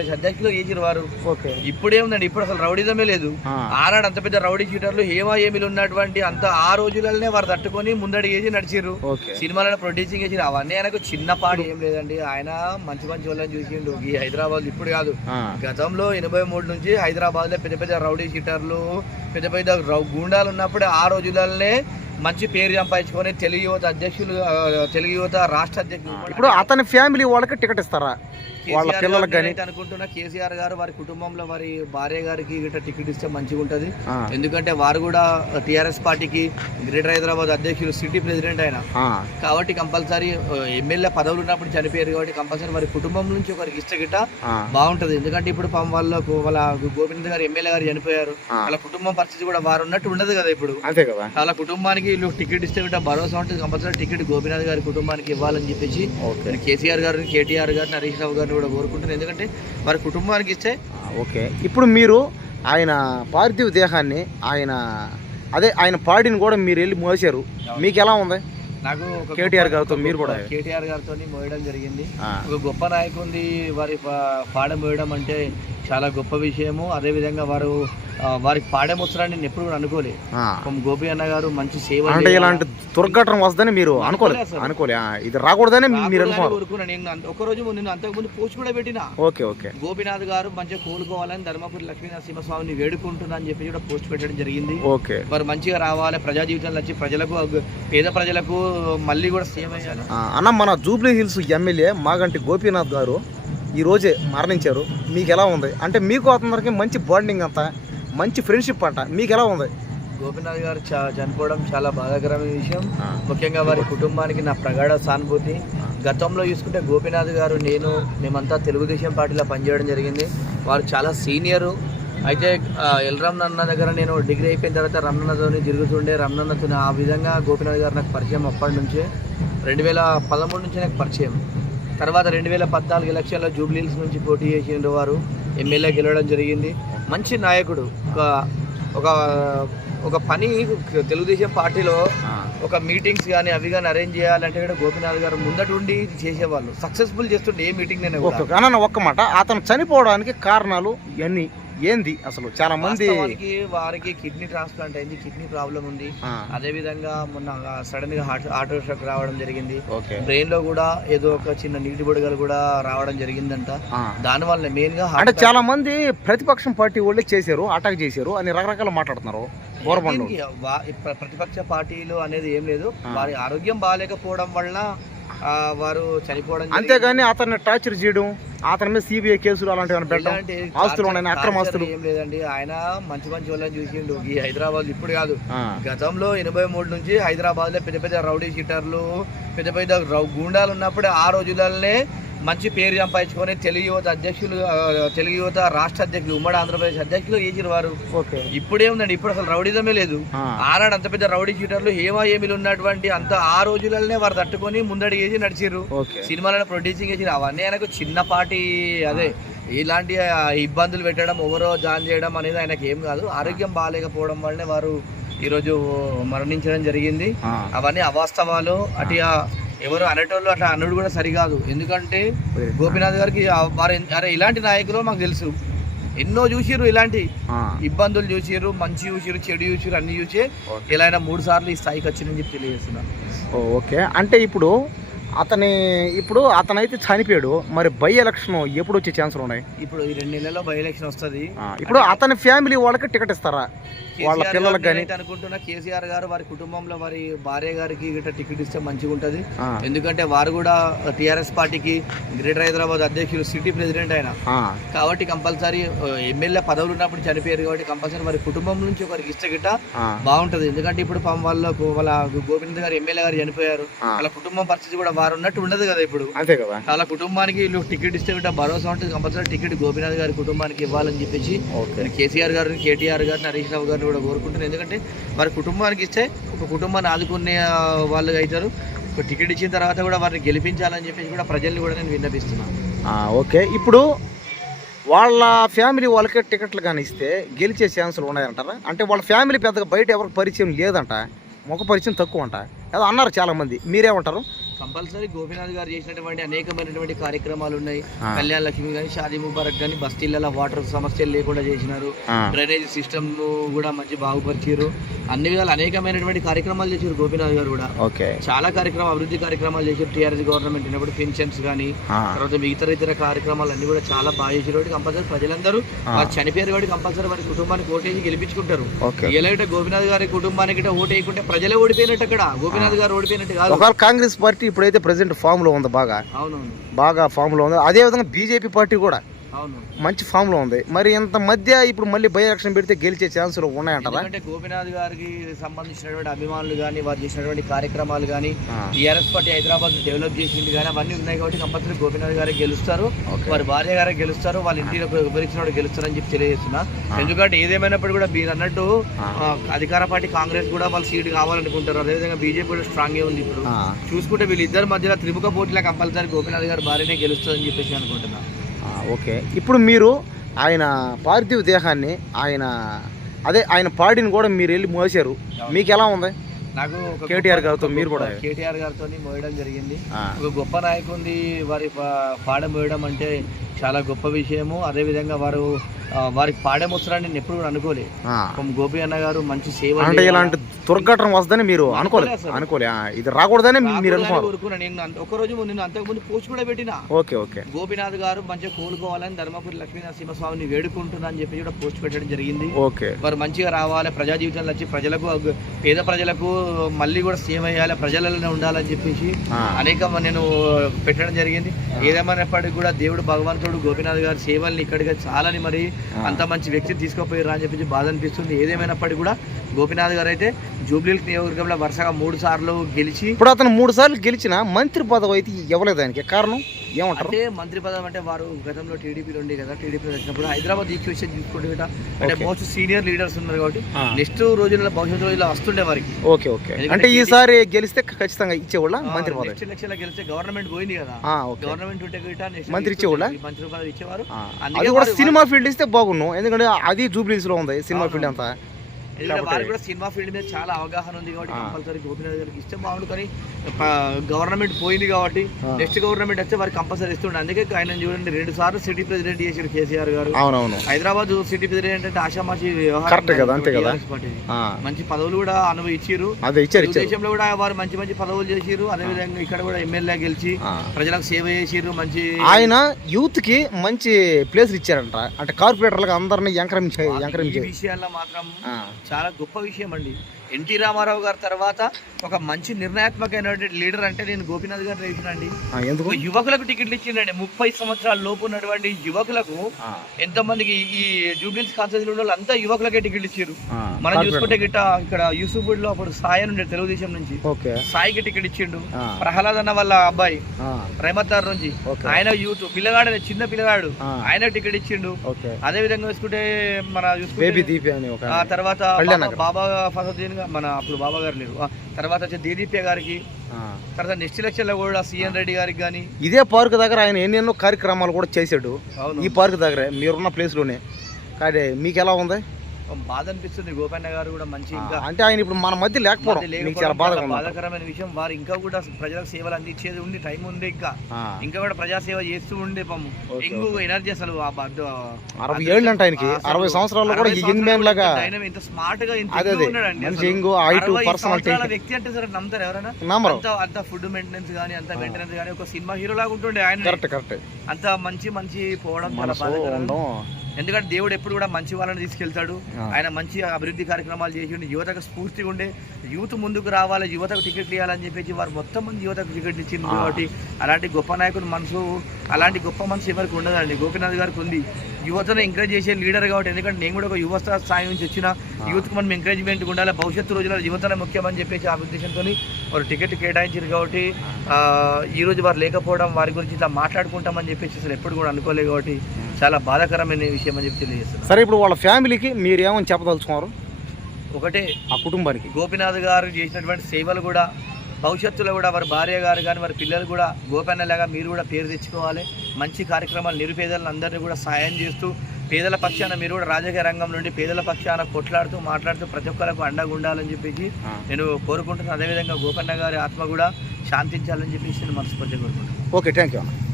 ఆంధ్రప్రదేశ్ అధ్యక్షులు చేసిరు వారు. ఇప్పుడేముందండి, ఇప్పుడు అసలు రౌడీజమే లేదు. ఆనాడు అంత పెద్ద రౌడీ షీటర్లు హేమా ఏమిలు ఉన్నటువంటి అంత ఆ రోజులనే వారు తట్టుకొని ముందడి చేసి నడిచిర్రు. సినిమాలను ప్రొడ్యూసింగ్ చేసి అవన్నీ ఆయనకు చిన్నపాటి ఏం లేదండి. ఆయన మంచి మంచి వాళ్ళని చూసిండు. ఈ హైదరాబాద్ ఇప్పుడు కాదు, గతంలో 83 నుంచి హైదరాబాద్ లో పెద్ద పెద్ద రౌడీ షీటర్లు పెద్ద పెద్ద గూండాలు ఉన్నప్పుడే ఆ రోజులనే మంచి పేరు సంపాదించుకొని తెలుగు యువత అధ్యక్షులు, తెలుగు యువత రాష్ట్ర అధ్యక్షులు. ఇప్పుడు అతని ఫ్యామిలీ వాళ్ళకి టికెట్ ఇస్తారా? వాళ్ళ పిల్లలకు కానీ అనుకుంటున్నా కేసీఆర్ గారు వారి కుటుంబంలో వారి భార్య గారికి టికెట్ ఇస్తే మంచిగా ఉంటది. ఎందుకంటే వారు కూడా టీఆర్ఎస్ పార్టీకి గ్రేటర్ హైదరాబాద్ అధ్యక్షులు, సిటీ ప్రెసిడెంట్ అయినా కాబట్టి కంపల్సరీ ఎమ్మెల్యే పదవులు ఉన్నప్పుడు చనిపోయారు కాబట్టి కంపల్సరీ వారి కుటుంబం నుంచి ఒకరికి ఇస్తే గిట్ట బాగుంటది. ఎందుకంటే ఇప్పుడు వాళ్ళ గోపీనాథ్ గారు ఎమ్మెల్యే గారు చనిపోయారు, వాళ్ళ కుటుంబం పరిస్థితి కూడా వారు ఉన్నట్టు ఉండదు కదా ఇప్పుడు. అంతే కదా, వాళ్ళ కుటుంబానికి టికెట్ ఇస్తే గిట్ట భరోసా ఉంటుంది. కంపల్సరీ టికెట్ గోపీనాథ్ గారి కుటుంబానికి ఇవ్వాలని చెప్పేసి కేసీఆర్ గారిని, కేటీఆర్ గారిని, హరీష్ రావు గారిని కూడా కోరుకుంటున్నారు. ఎందుకంటే వారి కుటుంబానికి ఇస్తే ఓకే. ఇప్పుడు మీరు ఆయన పార్థివ దేహాన్ని ఆయన పాడిని కూడా మీరు వెళ్ళి మోసారు, మీకు ఎలా ఉంది? నాకు కేటీఆర్ గారితో మీరు కూడా కేటీఆర్ గారితో మోయడం జరిగింది. ఒక గొప్ప నాయకుడిని వారి పాడ మోయడం అంటే చాలా గొప్ప విషయము. అదే విధంగా వారికి పాడే వస్తారని నేను ఎప్పుడు కూడా అనుకోలే. గోపి అన్న గారు మంచి సేవ అంటే ఇలాంటి దుర్ఘటన వస్తుందని మీరు అనుకోలే, ఇది రాకూడదని మీరు అనుకున్నా. నేను ఒకరోజు నేను అంతకుముందు పోస్ట్ కూడా పెట్టినా. ఓకే గోపినాథ్ గారు మంచిగా కోలుకోవాలని ధర్మపురి లక్ష్మీనరసింహస్వామిని వేడుకుంటున్నా అని చెప్పి కూడా పోస్ట్ పెట్టడం జరిగింది. వారు మంచిగా రావాలి, ప్రజా జీవితంలో వచ్చి ప్రజలకు, పేద ప్రజలకు మళ్ళీ కూడా సేవ చేయాలి. అన్న, మన Jubilee hills MLA Maganti Gopinath గారు ఈ రోజే మరణించారు. మీకు ఎలా ఉంది? అంటే మీకు అతనికి మంచి బాండింగ్ అంతా, మంచి ఫ్రెండ్షిప్ అంట, మీకు ఎలా ఉంది? గోపీనాథ్ గారు చనిపోవడం చాలా బాధాకరమైన విషయం. ముఖ్యంగా వారి కుటుంబానికి నా ప్రగాఢ సానుభూతి. గతంలో చూసుకుంటే గోపీనాథ్ గారు, మేమంతా తెలుగుదేశం పార్టీలో పనిచేయడం జరిగింది. వారు చాలా సీనియరు. అయితే ఎల్రమణ దగ్గర నేను డిగ్రీ అయిపోయిన తర్వాత రమణతో తిరుగుతుండే, రమణతో ఆ విధంగా గోపీనాథ్ గారు నాకు పరిచయం. అప్పటి నుంచే 2013 నుంచి నాకు పరిచయం. తర్వాత 2014 ఎలక్షన్లో జూబ్లీహిల్స్ నుంచి పోటీ చేసిన వారు ఎమ్మెల్యే గెలవడం జరిగింది. మంచి నాయకుడు. ఒక పని తెలుగుదేశం పార్టీలో ఒక మీటింగ్స్ కానీ అవి కానీ అరేంజ్ చేయాలంటే కూడా గోపీనాథ్ గారు ముందటుండి చేసేవాళ్ళు. సక్సెస్ఫుల్ చేస్తుండే ఏ మీటింగ్ నేను. ఒక్క మాట, అతను చనిపోవడానికి కారణాలు ఇవన్నీ ఏంది అసలు? చాలా మంది వారికి కిడ్నీ ట్రాన్స్ప్లాంట్ అయింది, కిడ్నీ ప్రాబ్లం ఉంది. అదే విధంగా మొన్న సడన్ గా హార్ట్ షాక్ రావడం జరిగింది. బ్రెయిన్ లో కూడా ఏదో ఒక చిన్న నీటి బుడగలు కూడా రావడం జరిగిందంట. దాని వల్ల మెయిన్ గా అంటే చాలా మంది ప్రతిపక్షం పార్టీ వాళ్ళే చేశారు, అటాక్ చేశారు అని రకరకాల మాట్లాడుతున్నారు. ప్రతిపక్ష పార్టీలు అనేది ఏం లేదు, వారి ఆరోగ్యం బాగాలేకపోవడం వల్ల వారు చనిపోవడం. అంతేగాని అతన్ని టార్చర్ చేయడం, అతని మీద సిబిఐ కేసులు అలాంటివి పెట్టడం, ఆస్తులు ఉన్నాయి, అక్రమ ఆస్తులు ఏం లేదండి. ఆయన మంచి వాళ్ళని చూసిండు. ఈ హైదరాబాద్ ఇప్పుడు కాదు, గతంలో 83 నుంచి హైదరాబాద్ లో పెద్ద పెద్ద రౌడీ షీటర్లు పెద్ద పెద్ద గూండాలు ఉన్నప్పుడే ఆ రోజులనే మంచి పేరు సంపాదించుకొని తెలుగు యువత అధ్యక్షులు, తెలుగు యువత రాష్ట్ర అధ్యక్షులు, ఉమ్మడి ఆంధ్రప్రదేశ్ అధ్యక్షులు చేసిరు వారు. ఇప్పుడేముందండి, ఇప్పుడు అసలు రౌడీజమే లేదు. ఆనాడు అంత పెద్ద రౌడీ షీటర్లు హేమా ఏమిలు ఉన్నటువంటి అంత ఆ రోజులనే వారు తట్టుకొని ముందడి చేసి నడిచిర్రు. సినిమాలను ప్రొడ్యూసింగ్ చేసి అవన్నీ ఆయనకు చిన్నపాటి అదే ఇలాంటి ఇబ్బందులు పెట్టడం, ఎవరో జాయిన్ చేయడం అనేది ఆయనకి ఏం కాదు. ఆరోగ్యం బాగాలేకపోవడం వల్లనే వారు ఈరోజు మరణించడం జరిగింది. అవన్నీ అవాస్తవాలు. అటు ఎవరు అనేటోళ్ళు అట్లా అన్నుడు కూడా సరికాదు. ఎందుకంటే గోపీనాథ్ గారికి అరే ఇలాంటి నాయకులు మాకు తెలుసు, ఎన్నో చూసిర్రు, ఇలాంటి ఇబ్బందులు చూసిర్రు, మంచి చూసిర్రు, చెడు చూసిర్రు, అన్ని చూసి ఇలా 3 సార్లు ఈ స్థాయికి వచ్చిందని చెప్పి తెలియజేస్తున్నాను. ఓకే. అంటే ఇప్పుడు అతనైతే చనిపోయాడు, మరి బై ఎలక్షన్ ఎప్పుడు వచ్చే ఛాన్సులు ఉన్నాయి? ఇప్పుడు ఈ 2 నెలల్లో బై ఎలక్షన్ వస్తుంది. ఇప్పుడు అతని ఫ్యామిలీ వాళ్ళకి టికెట్ ఇస్తారా? వాళ్ళ పిల్లలకు కానీ అనుకుంటున్నా కేసీఆర్ గారు వారి కుటుంబంలో వారి భార్య గారికి టికెట్ ఇస్తే మంచిగా ఉంటది. ఎందుకంటే వారు కూడా టీఆర్ఎస్ పార్టీకి గ్రేటర్ హైదరాబాద్ అధ్యక్షులు, సిటీ ప్రెసిడెంట్ అయినా కాబట్టి కంపల్సరీ ఎమ్మెల్యే పదవులు ఉన్నప్పుడు చనిపోయారు కాబట్టి కంపల్సరీ వారి కుటుంబం నుంచి ఒకరికి ఇస్తే గిట్ట బాగుంటది. ఎందుకంటే ఇప్పుడు వాళ్ళ గోపీనాథ్ గారు ఎమ్మెల్యే గారు చనిపోయారు, వాళ్ళ కుటుంబం పరిస్థితి కూడా వారు ఉన్నట్టు ఉండదు కదా ఇప్పుడు. అంతే కదా, వాళ్ళ కుటుంబానికి టికెట్ ఇస్తే గిట్ట భరోసా ఉంటుంది. కంపల్సరీ టికెట్ గోపీనాథ్ గారి కుటుంబానికి ఇవ్వాలని చెప్పేసి కేసీఆర్ గారిని, కేటీఆర్ గారిని, హరీష్ రావు గారిని కూడా కోరుకుంటున్నాను. ఎందుకంటే వారి కుటుంబానికి ఇస్తే ఒక కుటుంబాన్ని ఆదుకునే వాళ్ళు అవుతారు. టికెట్ ఇచ్చిన తర్వాత కూడా వారిని గెలిపించాలని చెప్పేసి కూడా ప్రజల్ని కూడా నేను విన్నపిస్తున్నాను. ఓకే. ఇప్పుడు వాళ్ళ ఫ్యామిలీ వాళ్ళకే టికెట్లు కానీ ఇస్తే గెలిచే ఛాన్సులు ఉన్నాయంటారా? అంటే వాళ్ళ ఫ్యామిలీ పెద్దగా బయట ఎవరికి పరిచయం లేదంట, ముఖ పరిచయం తక్కువ అంట ఏదో అన్నారు చాలామంది, మీరేమంటారు? కంపల్సరీ గోపీనాథ్ గారు చేసినటువంటి అనేకమైనటువంటి కార్యక్రమాలు ఉన్నాయి. కళ్యాణ లక్ష్మి కానీ, షాదీ ముబారక్ కానీ, బస్తీలలో వాటర్ సమస్యలు లేకుండా చేసినారు. డ్రైనేజ్ సిస్టమ్ కూడా మంచి బాగుపరిచారు. అన్ని విధాలు అనేకమైనటువంటి కార్యక్రమాలు చేశారు గోపీనాథ్ గారు కూడా. చాలా అభివృద్ధి కార్యక్రమాలు చేశారు. టీఆర్ఎస్ గవర్నమెంట్ ఉన్నప్పుడు పెన్షన్స్ కానీ, తర్వాత ఇతర కార్యక్రమాలు అన్ని కూడా చాలా బాగా చేశారు. కాబట్టి కంపల్సరీ ప్రజలందరూ వారు చనిపోయారు కాబట్టి కంపల్సరీ వారి కుటుంబానికి ఓటేసి గెలిపించుకుంటారు. ఎలాగంటే గోపీనాథ్ గారి కుటుంబానికి ఓటు వేయకుంటే ప్రజలే ఓడిపోయినట్టు, అక్కడ గోపీనాథ్ గారు ఓడిపోయినట్టు కాదు. కాంగ్రెస్ పార్టీ ఇప్పుడైతే ప్రెసెంట్ ఫామ్ లో ఉంది, బాగా ఫామ్ లో ఉంది. అదే విధంగా బీజేపీ పార్టీ కూడా మంచి ఫామ్ లో ఉంది. మరి ఇంత మధ్య ఇప్పుడు మళ్ళీ బై ఎలక్షన్ పెడితే గెలిచే ఛాన్సులు ఉన్నాయంటారా? అంటే గోపీనాథ్ గారికి సంబంధించినటువంటి అభిమానులు కానీ, వారు చేసినటువంటి కార్యక్రమాలు కానీ, టీఆర్ఎస్ పార్టీ హైదరాబాద్ డెవలప్ చేసింది కానీ అవన్నీ ఉన్నాయి కాబట్టి కంపల్సరీ గోపీనాథ్ గారే గెలుస్తారు. వారి భార్య గారే గెలుస్తారు. వాళ్ళ ఇంటిలో వివరించిన గెలుస్తారని చెప్పి తెలియజేస్తున్నా. ఎందుకంటే ఏదేమైనప్పుడు కూడా మీరు అన్నట్టు అధికార పార్టీ కాంగ్రెస్ కూడా వాళ్ళు సీటు కావాలనుకుంటారు. అదేవిధంగా బీజేపీ కూడా స్ట్రాంగ్ గా ఉంది. ఇప్పుడు చూసుకుంటే వీళ్ళిద్దరి మధ్యలో త్రిముఖ పోటీలో కంపల్సరీ గోపీనాథ్ గారి భార్యనే గెలుస్తుందని చెప్పేసి అనుకుంటున్నా. ఓకే, ఇప్పుడు మీరు ఆయన పార్థివ దేహాన్ని ఆయన పాడిని కూడా మీరు వెళ్ళి మోసారు, మీకు ఎలా ఉంది? నాకు కేటీఆర్ గారితో మీరు కూడా కేటీఆర్ గారితో మోయడం జరిగింది. ఒక గొప్ప నాయకుడి వారి పాడ మోయడం అంటే చాలా గొప్ప విషయము. అదేవిధంగా వారికి పాడేమొస్తారని నేను ఎప్పుడు కూడా అనుకోలే. గోపి అన్న గారు మంచి సేవ, అంటే ఇలాంటి దుర్ఘటన వస్తుందని మీరు అనుకోలే, ఇది రాకూడదని మీరు అనుకున్నా. నేను ఒకరోజు నేను అంతకుముందు పోస్ట్ కూడా పెట్టిన. ఓకే గోపినాథ్ గారు మంచిగా కోలుకోవాలని ధర్మపురి లక్ష్మీనరసింహస్వామిని వేడుకుంటున్నా అని చెప్పి కూడా పోస్ట్ పెట్టడం జరిగింది. వారు మంచిగా రావాలి, ప్రజా జీవితంలో వచ్చి ప్రజలకు, పేద ప్రజలకు మళ్ళీ కూడా సేవ చేయాలి, ప్రజలలోనే ఉండాలని చెప్పేసి అనేక నేను పెట్టడం జరిగింది. ఏదేమైనప్పటికీ కూడా దేవుడు భగవంతుడు గోపీనాథ్ గారి సేవల్ని ఇక్కడికి చాలని మరి అంత మంచి వ్యక్తిని తీసుకుపోయారు అని చెప్పి బాధ అనిపిస్తుంది. ఏదేమైనప్పటికీ కూడా గోపీనాథ్ గారు అయితే జూబ్లీహిల్స్ నియోజకవర్గంలో వరుసగా 3 సార్లు గెలిచి, ఇప్పుడు అతను 3 సార్లు గెలిచిన మంత్రి పదవి అయితే ఇవ్వలేదు. దానికి కారణం ఏమంటారు? అంటే మంత్రి పదవి అంటే వారు గతంలో టీడీపీలో ఉండే కదా, టీడీపీలో వచ్చినప్పుడు హైదరాబాద్ ఈక్వేషన్ చూసుకుంటే అంటే మోస్ట్ సీనియర్ లీడర్స్ ఉన్నారు కాబట్టి నెక్స్ట్ రోజుల్లో భవిష్యత్తు రోజుల్లో వస్తుండే వారికి. ఓకే, అంటే ఈసారి గెలిస్తే ఖచ్చితంగా ఇచ్చేవాళ్ళ మంత్రి పదవి. నెక్స్ట్ ఎలక్షన్ లో గెలిస్తే గవర్నమెంట్ పోయింది కదా, గవర్నమెంట్ ఉంటే మంత్రి ఇచ్చేవాళ్ళ, మంత్రి పదవి ఇచ్చేవారు. అది కూడా సినిమా ఫీల్డ్ ఇస్తే బాగున్నాం, ఎందుకంటే అది జూబ్లీహిల్స్ లో ఉంది సినిమా ఫీల్డ్ అంతా. వారికి కూడా సినిమా ఫీల్డ్ మీద చాలా అవగాహన ఉంది కాబట్టి కంపల్సరీ గోపీనాథ్ గారికి ఇష్టం బాగుండు. కానీ గవర్నమెంట్ పోయింది కాబట్టి నెక్స్ట్ గవర్నమెంట్ వస్తే వారికి కంపల్సరీ ఇస్తుండే. అందుకే ఆయన చూడండి 2 సార్లు సిటీ ప్రెసిడెంట్ చేశారు కేసీఆర్ గారు. హైదరాబాద్ సిటీ ప్రెసిడెంట్ అంటే ఆషామాషి మంచి పదవులు కూడా అనుభవించారు. దేశంలో కూడా వారు మంచి మంచి పదవులు చేసిరు. అదేవిధంగా ఇక్కడ కూడా ఎమ్మెల్యే గెలిచి ప్రజలకు సేవ చేసిరు. మంచి ఆయన యూత్ కి మంచి ప్లేస్ ఇచ్చారంట, అంటే కార్పొరేటర్లకు అందరినీ ఎంకరేజ్ విషయాల్లో మాత్రం చాలా గొప్ప విషయం అండి. ఎన్టీ రామారావు గారి తర్వాత ఒక మంచి నిర్ణయాత్మకమైన లీడర్ అంటే నేను గోపీనాథ్ గారు రేపినండి. యువకులకు టికెట్లు ఇచ్చిండండి. 30 సంవత్సరాల లోపు ఉన్నటువంటి యువకులకు ఎంతమందికి ఈ జూబ్లీహిల్స్ కాన్స్టిట్యూన్సీలో అంతా యువకులకే టికెట్లు ఇచ్చారు. మనం చూసుకుంటే గిట్ట ఇక్కడ యూసుఫ్పూర్ లో అప్పుడు సాయి నుండి తెలుగుదేశం నుంచి సాయికి టికెట్ ఇచ్చిండు. ప్రహ్లాద్ అన్న వాళ్ళ అబ్బాయి రేమత్తార్ నుంచి ఆయన యూత్ పిల్లగాడు, చిన్న పిల్లగాడు, ఆయన టికెట్ ఇచ్చిండు. అదే విధంగా చూసుకుంటే మన తర్వాత బాబా ఫసద్దీన్ మన అప్పుడు బాబా గారు లేరు, తర్వాత వచ్చి దీదీప్య గారికి, తర్వాత నెక్స్ట్ ఎలక్షన్ లో కూడా సిఎన్ రెడ్డి గారికి కానీ ఇదే పార్క్ దగ్గర ఆయన ఎన్నెన్నో కార్యక్రమాలు కూడా చేశాడు. ఈ పార్క్ దగ్గర మీరున్న ప్లేస్ లోనే. కానీ మీకు ఎలా ఉంది? బాధ అనిపిస్తుంది. గోపన్న గారు కూడా మంచి, అంటే ఆయన ఇప్పుడు మన మధ్య లేకపోవడం చాలా బాధాకరమైన విషయం. వారు ఇంకా కూడా ప్రజలకు సేవలు అందించేది ఉంది, టైం ఉంది, ఇంకా కూడా ప్రజా సేవ చేస్తూ ఉండే పాము ఇంకో ఎనర్జీ అసలు 60 ఏళ్ళు అంటే ఆయనకి 60 సంవత్సరాల్లో కూడా యంగ్ మ్యాన్ లాగా ఇంత స్మార్ట్ గా వ్యక్తి అంటే సరే నమ్ముతారు ఎవరైనా? అంత ఫుడ్ మెయింటెనెన్స్ గానీ, అంత మెయింటెనెన్స్ గానీ ఒక సినిమా హీరో లాగా ఉంటుండే ఆయన. అంత మంచి పోవడం చాలా బాధాకరం. ఎందుకంటే దేవుడు ఎప్పుడు కూడా మంచి వాళ్ళని తీసుకెళ్తాడు. ఆయన మంచి అభివృద్ధి కార్యక్రమాలు చేసి యువతకు స్ఫూర్తిగా ఉండే, యూత్ ముందుకు రావాలి, యువతకు టికెట్లు ఇవ్వాలని చెప్పేసి వారు మొత్తం మంది యువతకు టికెట్లు ఇచ్చింది. కాబట్టి అలాంటి గొప్ప నాయకుడు మనసు, అలాంటి గొప్ప మనసు ఎవరికి ఉండదండి. గోపీనాథ్ గారికి ఉంది. యువతను ఎంకరేజ్ చేసే లీడర్ కాబట్టి, ఎందుకంటే నేను కూడా ఒక యువ స్థాయి నుంచి వచ్చిన యూత్కి మనం ఎంకరేజ్మెంట్ ఉండాలి, భవిష్యత్తు రోజుల్లో యువతనే ముఖ్యమని చెప్పేసి ఆ ఉద్దేశంతో వారు టికెట్ కేటాయించారు. కాబట్టి ఈరోజు వారు లేకపోవడం, వారి గురించి ఇట్లా మాట్లాడుకుంటామని చెప్పేసి అసలు ఎప్పుడు కూడా అనుకోలేదు. కాబట్టి చాలా బాధాకరమైన విషయం అని చెప్పి తెలియజేస్తున్నారు. సరే, ఇప్పుడు వాళ్ళ ఫ్యామిలీకి మీరు ఏమని చెప్పదలుచుకున్నారు? ఒకటే, ఆ కుటుంబానికి గోపీనాథ్ గారు చేసినటువంటి సేవలు కూడా భవిష్యత్తులో కూడా వారి భార్య గారు కానీ వారి పిల్లలు కూడా గోపన్నలాగా మీరు కూడా పేరు తెచ్చుకోవాలి. మంచి కార్యక్రమాలు, నిరుపేదలను అందరినీ కూడా సాయం చేస్తూ, పేదల పక్షాన మీరు కూడా రాజకీయ రంగం నుండి పేదల పక్షాన కొట్లాడుతూ మాట్లాడుతూ ప్రతి ఒక్కరికి అండగా ఉండాలని చెప్పేసి నేను కోరుకుంటున్నాను. అదేవిధంగా గోపన్న గారి ఆత్మ కూడా శాంతించాలని చెప్పేసి నేను మనస్ఫూర్తిగా కోరుకుంటున్నాను. ఓకే, థ్యాంక్ యూ అన్న.